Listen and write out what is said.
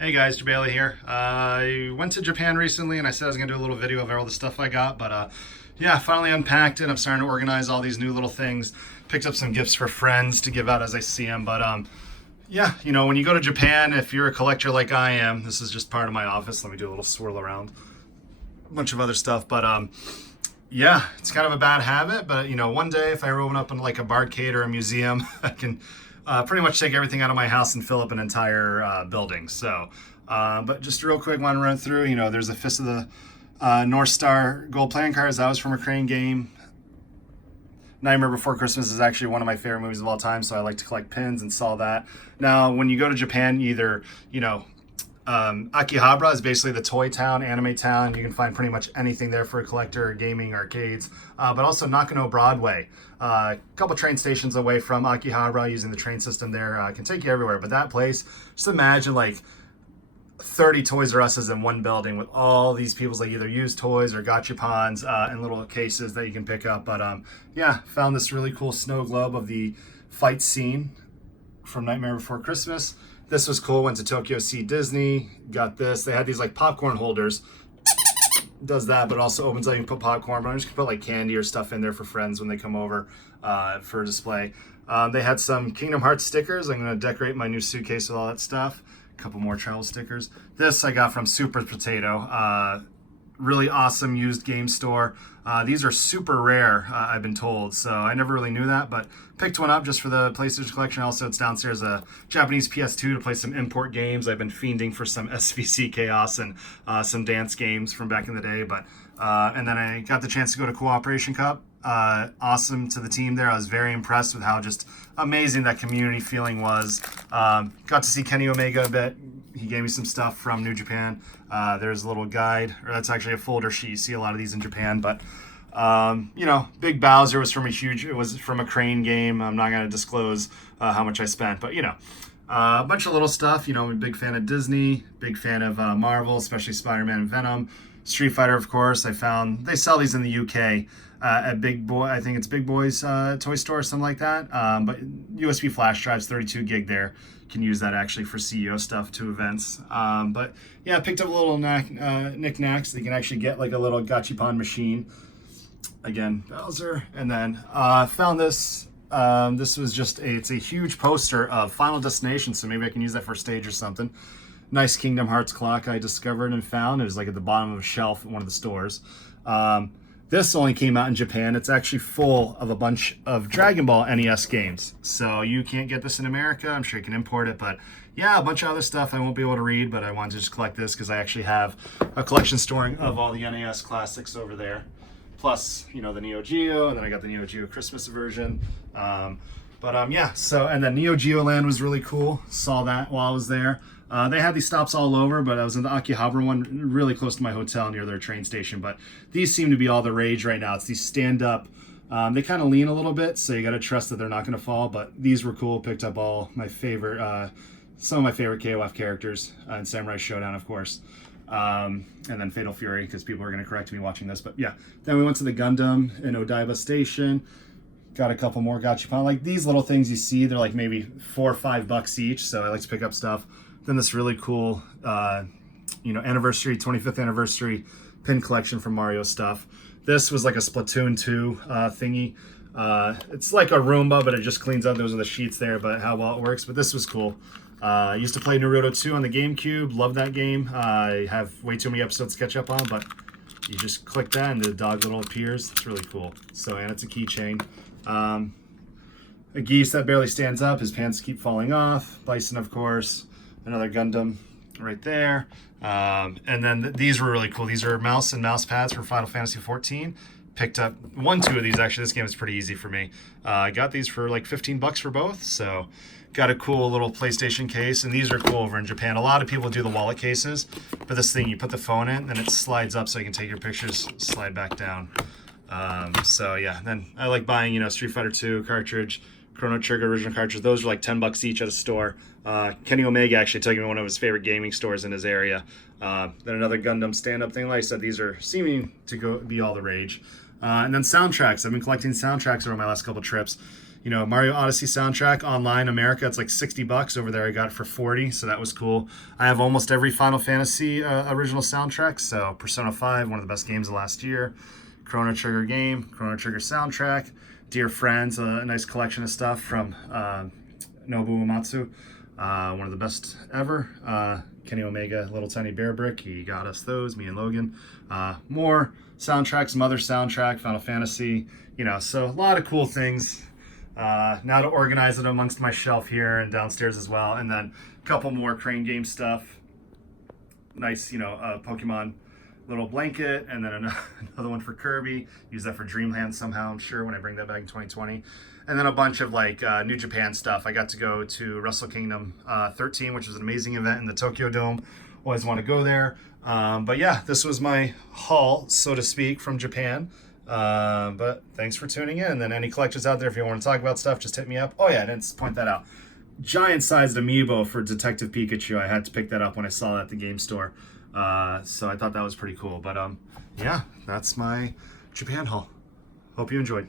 Hey guys, Jebailey here. I went to Japan recently and I said I was going to do a little video of all the stuff I got, but yeah, finally unpacked it. I'm starting to organize all these new little things. Picked up some gifts for friends to give out as I see them, but yeah, when you go to Japan, if you're a collector like I am, this is just part of my office. Let me do a little swirl around. A bunch of other stuff, but yeah, it's kind of a bad habit, but one day if I ever open up in like a barcade or a museum, I can pretty much take everything out of my house and fill up an entire building. So, but just real quick, want to run through. There's a Fist of the North Star gold playing cards. That was from a Crane game. Nightmare Before Christmas is actually one of my favorite movies of all time, so I like to collect pins and saw that. Now, when you go to Japan, either Akihabara is basically the toy town, anime town. You can find pretty much anything there for a collector, gaming, arcades, but also Nakano Broadway. A couple train stations away from Akihabara, using the train system there can take you everywhere. But that place, just imagine like 30 Toys R Us's in one building with all these people's like either used toys or gachapons in little cases that you can pick up. But yeah, found this really cool snow globe of the fight scene from Nightmare Before Christmas. This was cool. Went to Tokyo Sea Disney. Got this. They had these like popcorn holders. Does that, but also opens up. You can put popcorn, but I'm just gonna put like candy or stuff in there for friends when they come over for a display. They had some Kingdom Hearts stickers. I'm gonna decorate my new suitcase with all that stuff. A couple more travel stickers. This I got from Super Potato. Really awesome used game store. These are super rare, I've been told, so I never really knew that, but picked one up just for the PlayStation collection. Also, it's downstairs a Japanese PS2 to play some import games. I've been fiending for some SVC Chaos and some dance games from back in the day, but and then I got the chance to go to Cooperation Cup. Awesome to the team there. I was very impressed with how just amazing that community feeling was. Got to see Kenny Omega a bit. He gave me some stuff from New Japan. There's a little guide, or that's actually a folder sheet. You see a lot of these in Japan, but Big Bowser was it was from a Crane game. I'm not going to disclose how much I spent, but a bunch of little stuff. I'm a big fan of Disney, big fan of Marvel, especially Spider-Man and Venom. Street Fighter, of course. I found they sell these in the UK at Big Boy. I think it's Big Boy's toy store or something like that. But USB flash drives, 32 gig there. Can use that actually for CEO stuff to events. But yeah, I picked up a little knickknacks. They can actually get like a little gachapon machine. Again, Bowser. And then found this. This was it's a huge poster of Final Destination, so maybe I can use that for a stage or something. Nice Kingdom Hearts clock I discovered and found. It was like at the bottom of a shelf at one of the stores. This only came out in Japan. It's actually full of a bunch of Dragon Ball NES games. So you can't get this in America. I'm sure you can import it, but yeah, a bunch of other stuff I won't be able to read, but I wanted to just collect this because I actually have a collection storing of all the NES classics over there. Plus, the Neo Geo, and then I got the Neo Geo Christmas version. Yeah, so, and then Neo Geo Land was really cool. Saw that while I was there. They had these stops all over, but I was in the Akihabara one, really close to my hotel near their train station. But these seem to be all the rage right now. It's these stand-up. They kind of lean a little bit, so you got to trust that they're not going to fall. But these were cool. Picked up all my favorite, some of my favorite KOF characters, and Samurai Showdown, of course. And then Fatal Fury, because people are going to correct me watching this. But yeah, then we went to the Gundam in Odaiba Station. Got a couple more gachapon. Like these little things you see, they're like maybe $4 or $5 each. So I like to pick up stuff. Then this really cool, 25th anniversary pin collection from Mario stuff. This was like a Splatoon 2 thingy. It's like a Roomba, but it just cleans up. Those are the sheets there, but how well it works. But this was cool. I used to play Naruto 2 on the GameCube. Love that game. I have way too many episodes to catch up on, but you just click that and the dog little appears. It's really cool. So, and it's a keychain. A geese that barely stands up. His pants keep falling off. Bison, of course. Another Gundam right there. And then these were really cool. These are mouse and mouse pads for Final Fantasy XIV. Picked up two of these actually. This game is pretty easy for me. I got these for like $15 for both. So got a cool little PlayStation case. And these are cool over in Japan. A lot of people do the wallet cases. But this thing, you put the phone in, then it slides up so you can take your pictures, slide back down. So yeah, then I like buying, Street Fighter 2 cartridge, Chrono Trigger original cartridge. Those are like $10 each at a store. Kenny Omega actually took me to one of his favorite gaming stores in his area. Then another Gundam stand-up thing. Like I said, these are seeming to be all the rage. And then soundtracks. I've been collecting soundtracks over my last couple trips. Mario Odyssey soundtrack online America, it's like $60. Over there I got it for 40, so that was cool. I have almost every Final Fantasy original soundtrack. So Persona 5, one of the best games of last year. Chrono Trigger game, Chrono Trigger soundtrack. Dear Friends, a nice collection of stuff from Nobuo Uematsu, one of the best ever. Kenny Omega, Little Tiny Bear Brick, he got us those, me and Logan. More soundtracks, Mother soundtrack, Final Fantasy, so a lot of cool things. Now to organize it amongst my shelf here and downstairs as well. And then a couple more Crane Game stuff. Nice, Pokemon little blanket, and then another one for Kirby. Use that for Dreamland somehow, I'm sure, when I bring that back in 2020. And then a bunch of like New Japan stuff. I got to go to Wrestle Kingdom 13, which was an amazing event in the Tokyo Dome. Always want to go there. But yeah, this was my haul, so to speak, from Japan. But thanks for tuning in. And then any collectors out there, if you want to talk about stuff, just hit me up. Oh yeah, I didn't point that out. Giant-sized amiibo for Detective Pikachu. I had to pick that up when I saw that at the game store. So I thought that was pretty cool. But yeah, that's my Japan haul. Hope you enjoyed.